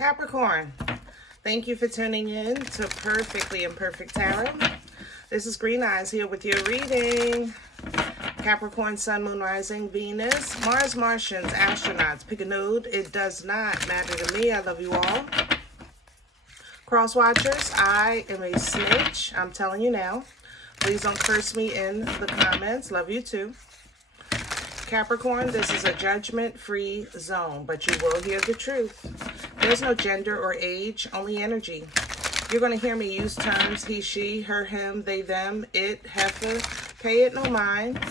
Capricorn, thank you for tuning in to Perfectly Imperfect Tarot. This is Green Eyes here with your reading. Capricorn, Sun, Moon, Rising, Venus, Mars, Martians, astronauts. Pick a node. It does not matter to me. I love you all. Cross watchers, I am a snitch. I'm telling you now. Please don't curse me in the comments. Love you too. Capricorn, this is a judgment-free zone, but you will hear the truth. There's no gender or age, only energy. You're going to hear me use terms he, she, her, him, they, them, it, heifer. Pay it no mind.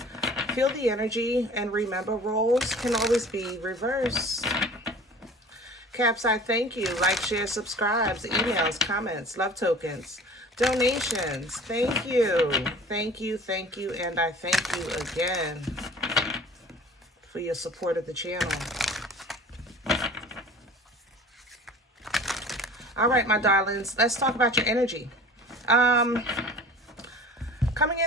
Feel the energy, and remember, roles can always be reversed. Caps, I thank you. Like, share, subscribes, emails, comments, love tokens, donations. Thank you. Thank you, thank you, and I thank you again for your support of the channel. All right, my darlings, let's talk about your energy. Coming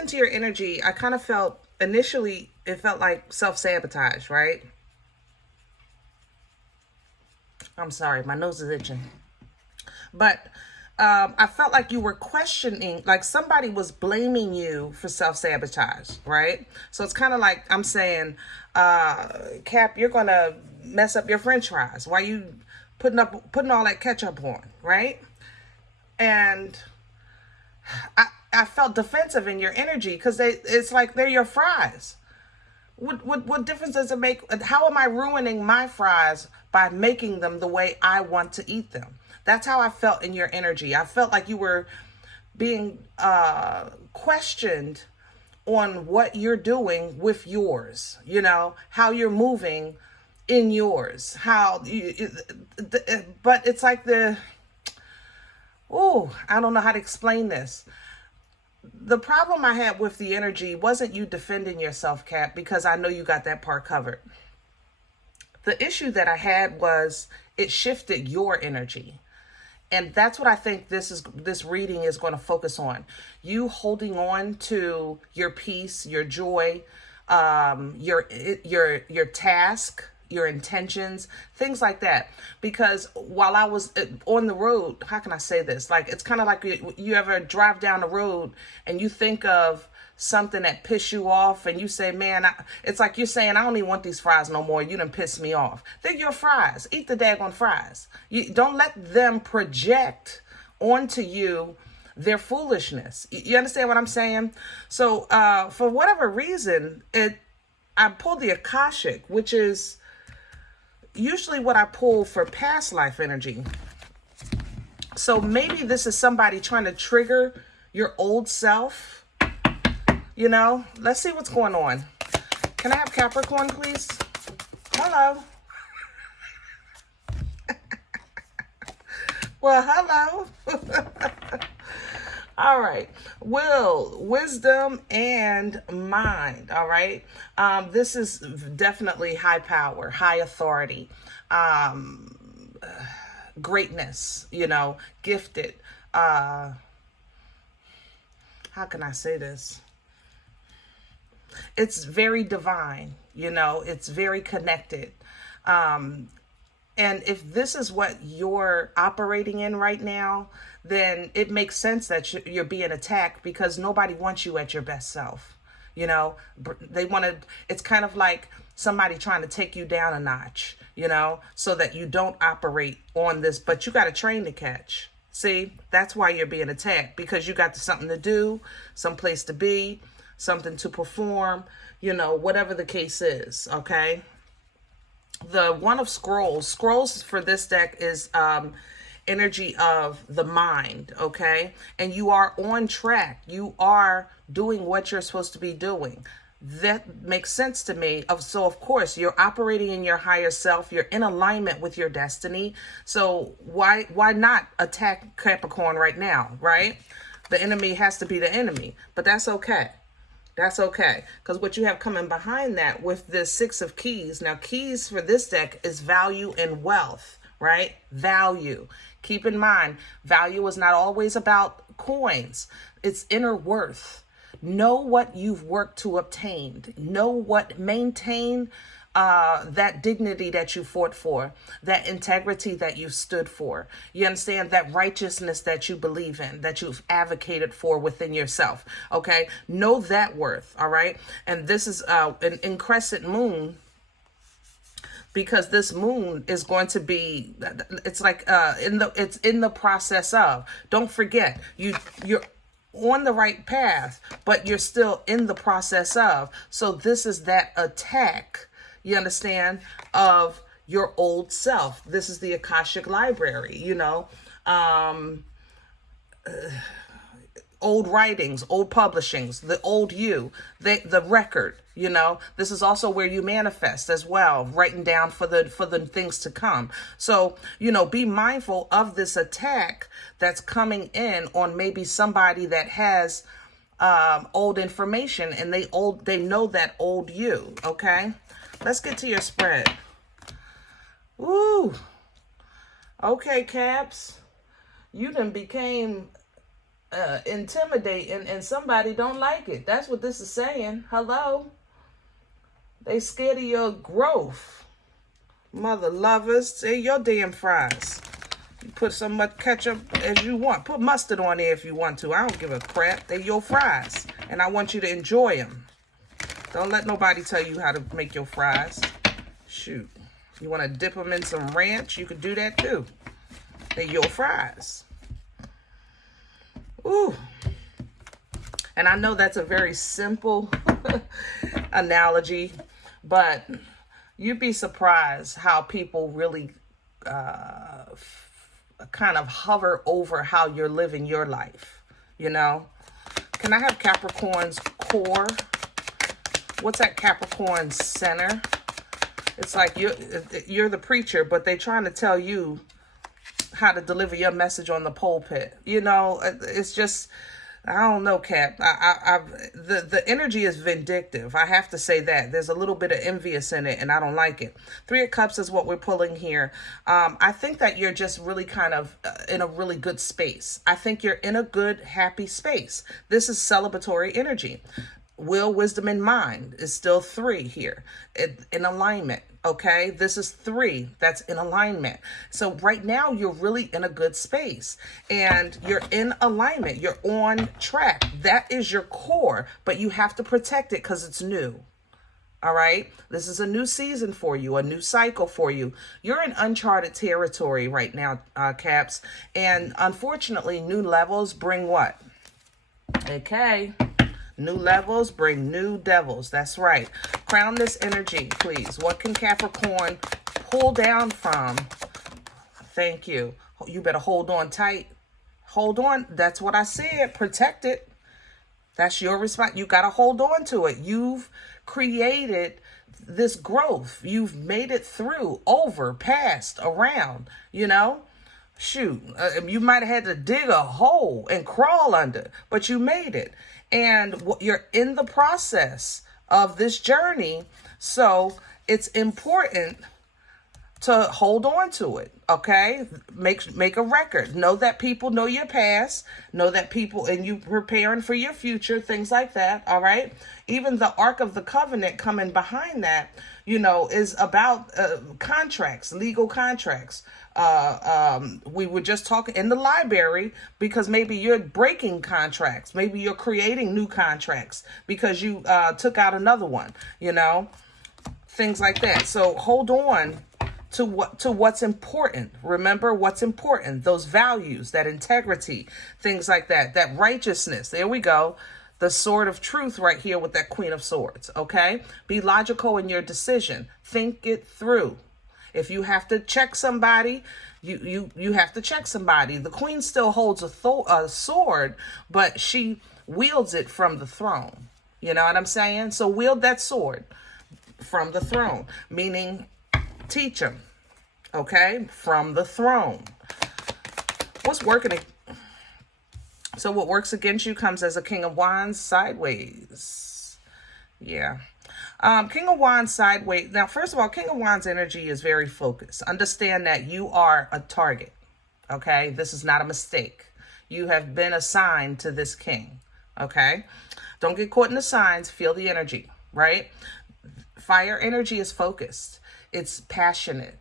into your energy, I kind of felt, initially, it felt like self-sabotage, right? I'm sorry, my nose is itching. But I felt like you were questioning, like somebody was blaming you for self-sabotage, right? So it's kind of like I'm saying, Cap, you're going to mess up your french fries. Why you putting all that ketchup on, right? And I felt defensive in your energy because it's like they're your fries. What difference does it make? How am I ruining my fries by making them the way I want to eat them? That's how I felt in your energy. I felt like you were being questioned on what you're doing with yours, you know, how you're moving in yours, but it's like I don't know how to explain this. The problem I had with the energy wasn't you defending yourself, Cap, because I know you got that part covered. The issue that I had was it shifted your energy. And that's what I think this reading is going to focus on. You holding on to your peace, your joy, your task, your intentions, things like that. Because while I was on the road, how can I say this? Like, it's kind of like you ever drive down the road and you think of something that pissed you off and you say, man, it's like you're saying, I don't even want these fries no more. You done pissed me off. They're your fries. Eat the daggone fries. You don't let them project onto you their foolishness. You understand what I'm saying? So for whatever reason, I pulled the Akashic, which is usually what I pull for past life energy. So maybe this is somebody trying to trigger your old self. You know, let's see what's going on. Can I have Capricorn, please? Hello. Well, hello. All right. Will, wisdom, and mind. All right. This is definitely high power, high authority, greatness, you know, gifted. How can I say this? It's very divine, you know, it's very connected. And if this is what you're operating in right now, then it makes sense that you're being attacked because nobody wants you at your best self. You know, it's kind of like somebody trying to take you down a notch, you know, so that you don't operate on this, but you got a train to catch. See, that's why you're being attacked, because you got something to do, someplace to be, something to perform, you know, whatever the case is, okay? The One of Scrolls. Scrolls for this deck is energy of the mind, okay? And you are on track. You are doing what you're supposed to be doing. That makes sense to me. So, of course, you're operating in your higher self. You're in alignment with your destiny. So why not attack Capricorn right now, right? The enemy has to be the enemy, but that's okay. That's okay, because what you have coming behind that with the Six of Keys. Now, keys for this deck is value and wealth, right? Value. Keep in mind, value is not always about coins. It's inner worth. Know what you've worked to obtain. Know what, maintain that dignity that you fought for, that integrity that you stood for. You understand? That righteousness that you believe in, that you've advocated for within yourself. Okay? Know that worth. All right? And this is an in crescent moon, because this moon is going to be, it's like it's in the process of. Don't forget, you're on the right path, but you're still in the process of. So this is that attack, you understand, of your old self. This is the Akashic Library, you know. Old writings, old publishings, the old you, the record, you know. This is also where you manifest as well, writing down for the things to come. So, you know, be mindful of this attack that's coming in on maybe somebody that has old information, and they know that old you. Okay, let's get to your spread. Woo. Okay, Caps, you done became intimidating, and somebody don't like it. That's what this is saying. Hello? They scared of your growth. Mother lovers, say your damn fries. You put so much ketchup as you want. Put mustard on there if you want to. I don't give a crap. They're your fries, and I want you to enjoy them. Don't let nobody tell you how to make your fries. Shoot. You want to dip them in some ranch? You could do that too. They're your fries. Ooh. And I know that's a very simple analogy, but you'd be surprised how people really kind of hover over how you're living your life, you know? Can I have Capricorn's core? What's that Capricorn center? It's like you're the preacher, but they're trying to tell you how to deliver your message on the pulpit. You know, it's just, I don't know, Cap. The energy is vindictive. I have to say that. There's a little bit of envious in it, and I don't like it. Three of Cups is what we're pulling here. I think that you're just really kind of in a really good space. I think you're in a good, happy space. This is celebratory energy. Will, wisdom, and mind is still 3 here in alignment. Okay, this is 3 that's in alignment. So right now you're really in a good space, and you're in alignment. You're on track. That is your core, but you have to protect it because it's new. All right, this is a new season for you, a new cycle for you. You're in uncharted territory right now, Caps, and unfortunately, new levels bring what? Okay. New levels bring new devils. That's right. Crown this energy, please. What can Capricorn pull down from? Thank you. You better hold on tight. Hold on. That's what I said. Protect it. That's your response. You got to hold on to it. You've created this growth. You've made it through, over, past, around, you know? Shoot, you might have had to dig a hole and crawl under, but you made it. And you're in the process of this journey. So it's important to hold on to it. Okay. Make a record. Know that people know your past, know that people, and you preparing for your future, things like that. All right. Even the Ark of the Covenant coming behind that, you know, is about contracts, legal contracts. We were just talking in the library because maybe you're breaking contracts. Maybe you're creating new contracts because you took out another one, you know, things like that. So hold on to what's important. Remember what's important, those values, that integrity, things like that, that righteousness. There we go. The sword of truth right here with that Queen of Swords. Okay. Be logical in your decision. Think it through. If you have to check somebody, you have to check somebody. The Queen still holds a sword, but she wields it from the throne. You know what I'm saying? So wield that sword from the throne, meaning teach them, okay, from the throne. What's working? So what works against you comes as a King of Wands sideways. Yeah. King of Wands sideways. Now, first of all, King of Wands energy is very focused. Understand that you are a target. Okay. This is not a mistake. You have been assigned to this king. Okay. Don't get caught in the signs. Feel the energy, right? Fire energy is focused. It's passionate.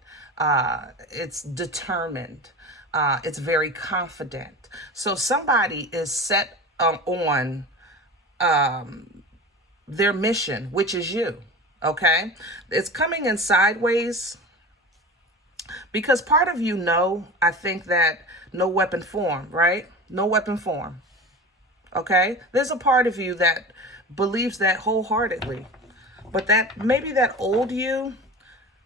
It's determined. It's very confident. So somebody is set on their mission, which is you. Okay? It's coming in sideways because part of you know, I think that no weapon form, right? No weapon form. Okay? There's a part of you that believes that wholeheartedly. But that maybe that old you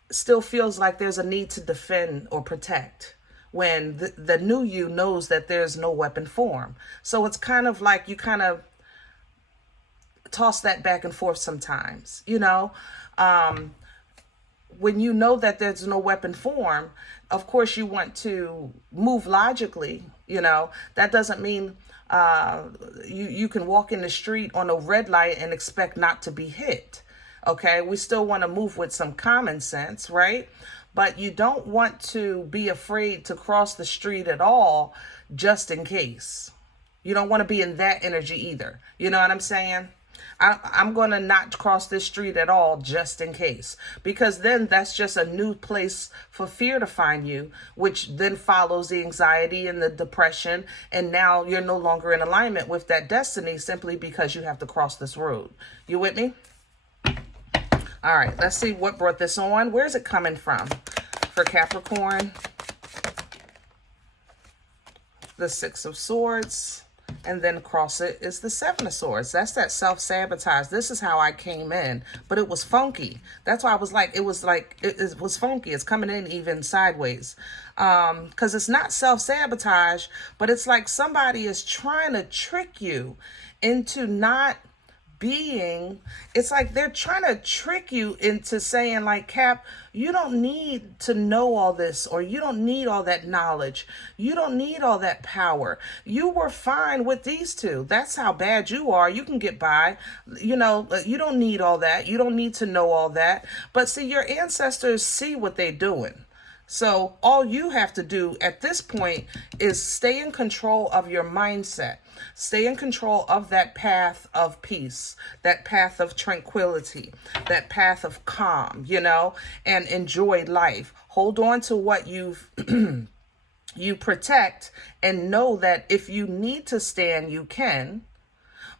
still feels like there's a need to defend or protect when the new you knows that there's no weapon form. So it's kind of like you kind of toss that back and forth sometimes, you know. When you know that there's no weapon form, of course you want to move logically, you know. That doesn't mean you can walk in the street on a red light and expect not to be hit. Okay, we still want to move with some common sense, right? But you don't want to be afraid to cross the street at all just in case. You don't want to be in that energy either. You know what I'm saying? I'm going to not cross this street at all just in case. Because then that's just a new place for fear to find you, which then follows the anxiety and the depression. And now you're no longer in alignment with that destiny simply because you have to cross this road. You with me? All right, let's see what brought this on. Where's it coming from for Capricorn? The Six of Swords. And then across it is the Seven of Swords. That's that self-sabotage. This is how I came in. But it was funky. That's why I was like, it was funky. It's coming in even sideways. Because it's not self-sabotage, but it's like somebody is trying to trick you into not being, it's like they're trying to trick you into saying like, Cap, you don't need to know all this, or you don't need all that knowledge. You don't need all that power. You were fine with these two. That's how bad you are. You can get by. You know, you don't need all that. You don't need to know all that. But see, your ancestors see what they're doing. So all you have to do at this point is stay in control of your mindset. Stay in control of that path of peace, that path of tranquility, that path of calm, you know, and enjoy life. Hold on to what you've you protect, and know that if you need to stand, you can.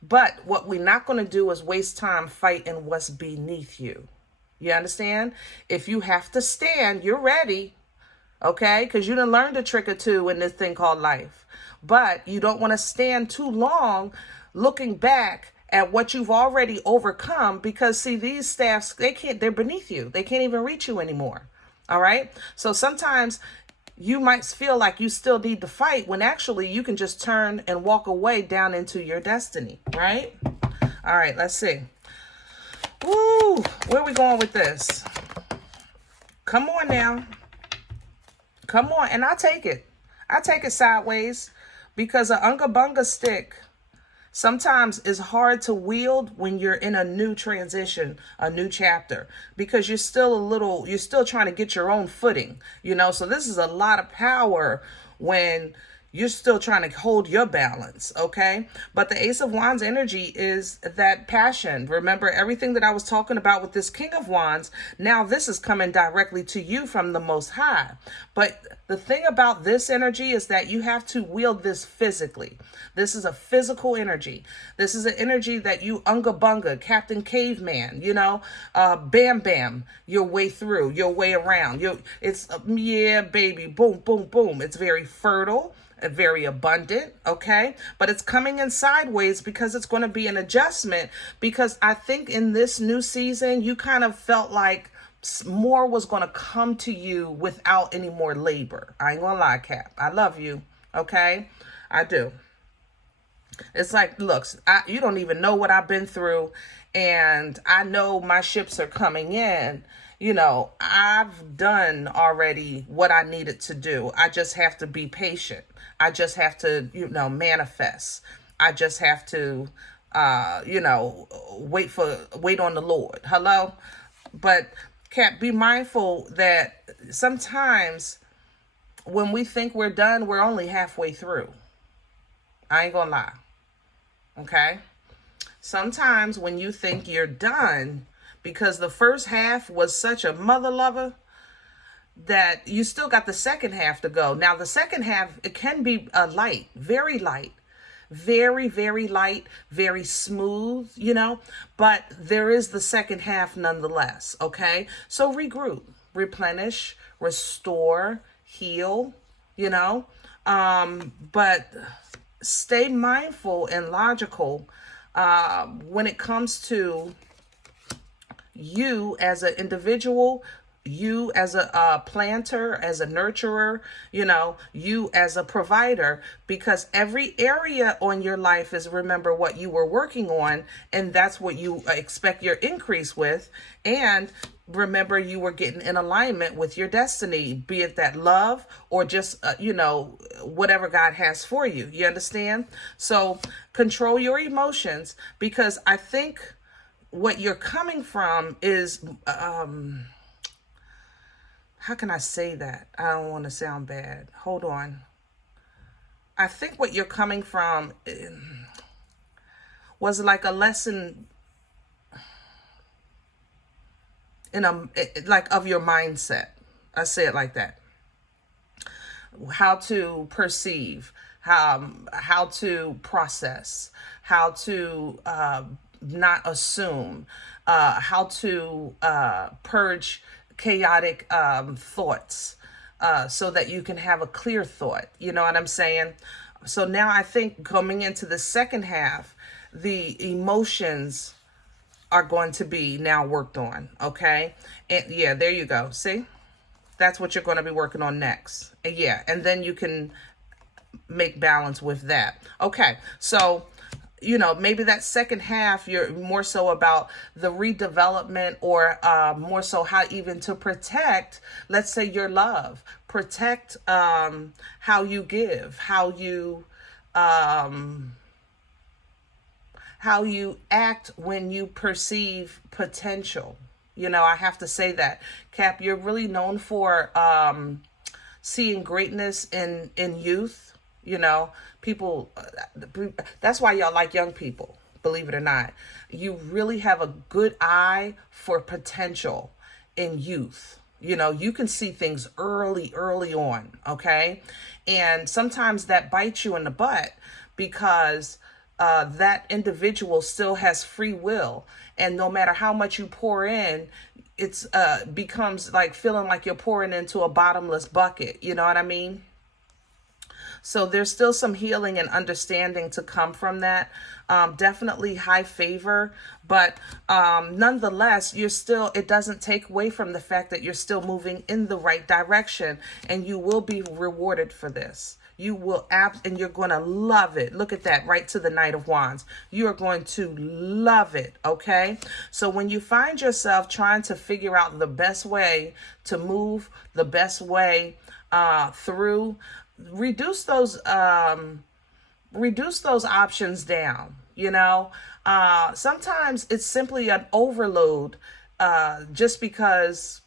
But what we're not going to do is waste time fighting what's beneath you. You understand? If you have to stand, you're ready. Okay? Because you done learned a trick or two in this thing called life. But you don't want to stand too long looking back at what you've already overcome, because see, these staffs, they're beneath you. They can't even reach you anymore. All right? So sometimes you might feel like you still need to fight when actually you can just turn and walk away down into your destiny. Right? All right, let's see. Woo! Where are we going with this? Come on now. Come on. And I take it. I take it sideways, because an unga bunga stick sometimes is hard to wield when you're in a new transition, a new chapter, because you're still trying to get your own footing, you know? So this is a lot of power when you're still trying to hold your balance, okay? But the Ace of Wands energy is that passion. Remember everything that I was talking about with this King of Wands? Now this is coming directly to you from the Most High. But the thing about this energy is that you have to wield this physically. This is a physical energy. This is an energy that you unga bunga, Captain Caveman, you know, bam bam, your way through, your way around. Yeah, baby, boom, boom, boom. It's very fertile. Very abundant, okay? But it's coming in sideways because it's going to be an adjustment, because I think in this new season, you kind of felt like more was going to come to you without any more labor. I ain't gonna lie, Cap. I love you, okay? I do. It's like, look, you don't even know what I've been through, and I know my ships are coming in. You know, I've done already what I needed to do. I just have to be patient. I just have to, you know, manifest. I just have to, you know, wait on the Lord. Hello? But Cap, be mindful that sometimes when we think we're done, we're only halfway through. I ain't gonna lie. Okay? Sometimes when you think you're done, because the first half was such a mother lover that you still got the second half to go. Now, the second half, it can be light, very light, very, very light, very smooth, but there is the second half nonetheless, okay? So regroup, replenish, restore, heal, but stay mindful and logical when it comes to you as an individual, you as a planter, as a nurturer, you as a provider, because every area on your life is, remember, what you were working on, and that's what you expect your increase with. And remember, you were getting in alignment with your destiny, be it that love or just, whatever God has for you. You understand? So control your emotions, because I think what you're coming from is, how can I say that? I don't want to sound bad. Hold on. I think what you're coming from was like a lesson of your mindset. I say it like that. How to perceive, how to process, how to not assume, how to purge chaotic thoughts so that you can have a clear thought. You know what I'm saying? So now I think coming into the second half, the emotions are going to be now worked on. Okay. And yeah, there you go. See, that's what you're going to be working on next. And yeah. And then you can make balance with that. Okay. So, maybe that second half, you're more so about the redevelopment, or more so how even to protect, let's say, your love, protect how you give, how you act when you perceive potential. I have to say that, Cap, you're really known for seeing greatness in youth. People, that's why y'all like young people, believe it or not. You really have a good eye for potential in youth. You can see things early on, okay? And sometimes that bites you in the butt, because that individual still has free will. And no matter how much you pour in, it's becomes like feeling like you're pouring into a bottomless bucket. You know what I mean? So there's still some healing and understanding to come from that. Definitely high favor, but nonetheless, it doesn't take away from the fact that you're still moving in the right direction, and you will be rewarded for this. You will and you're going to love it. Look at that, right to the Knight of Wands. You are going to love it, okay? So when you find yourself trying to figure out the best way to move, the best way through, reduce those options down. Sometimes it's simply an overload, just because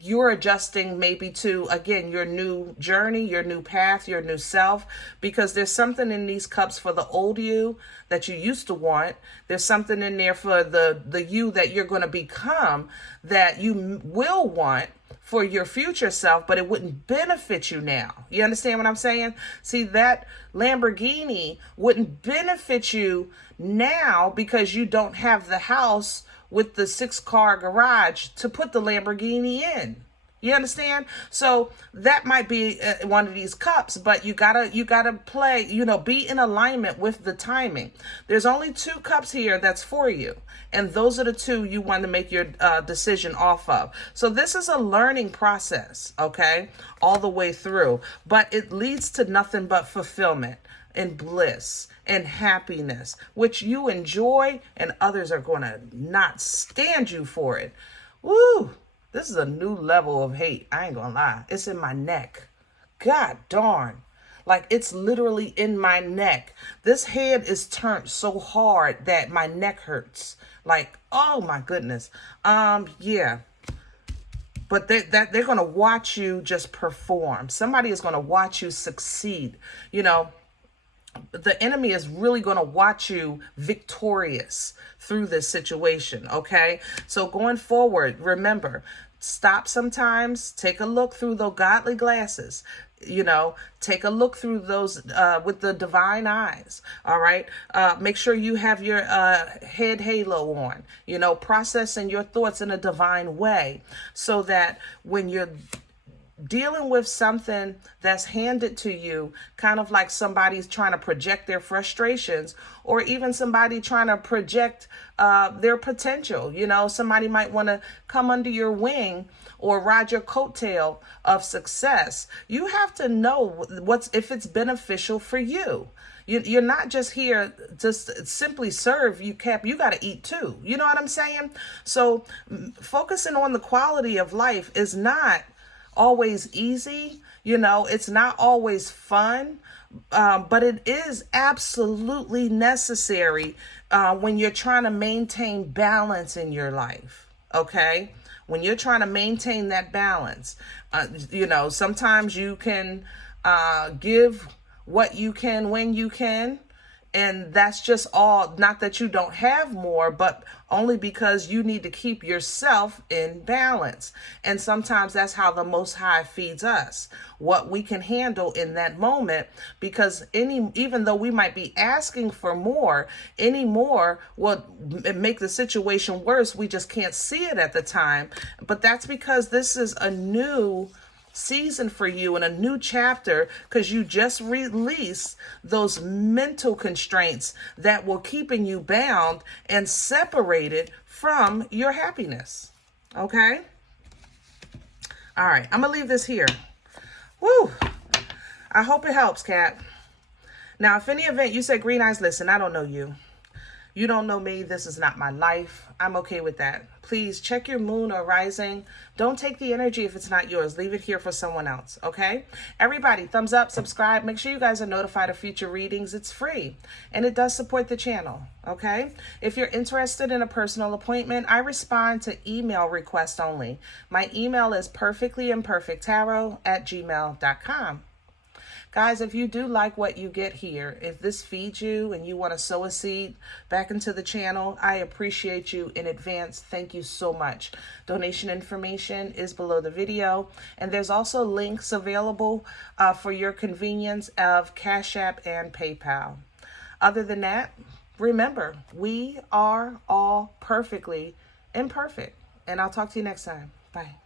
you're adjusting maybe to, again, your new journey, your new path, your new self, because there's something in these cups for the old you that you used to want. There's something in there for the you that you're going to become that you will want for your future self, but it wouldn't benefit you now. You understand what I'm saying? See, that Lamborghini wouldn't benefit you now because you don't have the house with the 6-car garage to put the Lamborghini in. You understand? So that might be one of these cups, but you gotta play, be in alignment with the timing. There's only 2 cups here that's for you, and those are the 2 you want to make your decision off of. So this is a learning process, okay, all the way through, but it leads to nothing but fulfillment and bliss and happiness, which you enjoy, and others are going to not stand you for it. Woo! This is a new level of hate. I ain't gonna lie. It's in my neck. God darn. Like, it's literally in my neck. This head is turned so hard that my neck hurts. Like, oh my goodness. Yeah. But they're gonna watch you just perform. Somebody is gonna watch you succeed. the enemy is really going to watch you victorious through this situation. Okay. So going forward, remember, stop sometimes, take a look through the godly glasses, take a look through those with the divine eyes. All right. Make sure you have your head halo on, processing your thoughts in a divine way, so that when you're dealing with something that's handed to you, kind of like somebody's trying to project their frustrations, or even somebody trying to project their potential. Somebody might want to come under your wing or ride your coattail of success. You have to know if it's beneficial for you. You're not just here to simply serve you, Cap. You got to eat too. You know what I'm saying? So focusing on the quality of life is not always easy. It's not always fun, but it is absolutely necessary when you're trying to maintain balance in your life. Okay. When you're trying to maintain that balance, sometimes you can give what you can when you can. And that's just all, not that you don't have more, but only because you need to keep yourself in balance. And sometimes that's how the Most High feeds us, what we can handle in that moment, because even though we might be asking for more, any more will make the situation worse. We just can't see it at the time. But that's because this is a new season for you and a new chapter, because you just release those mental constraints that were keeping you bound and separated from your happiness. Okay? All right, I'm gonna leave this here. Woo! I hope it helps, Kat. Now, if any event you say, Green Eyes, listen, I don't know you. You don't know me. This is not my life. I'm okay with that. Please check your moon or rising. Don't take the energy if it's not yours. Leave it here for someone else, okay? Everybody, thumbs up, subscribe. Make sure you guys are notified of future readings. It's free, and it does support the channel, okay? If you're interested in a personal appointment, I respond to email requests only. My email is perfectlyimperfecttarot@gmail.com. Guys, if you do like what you get here, if this feeds you and you want to sow a seed back into the channel, I appreciate you in advance. Thank you so much. Donation information is below the video. And there's also links available for your convenience of CashApp and PayPal. Other than that, remember, we are all perfectly imperfect. And I'll talk to you next time. Bye.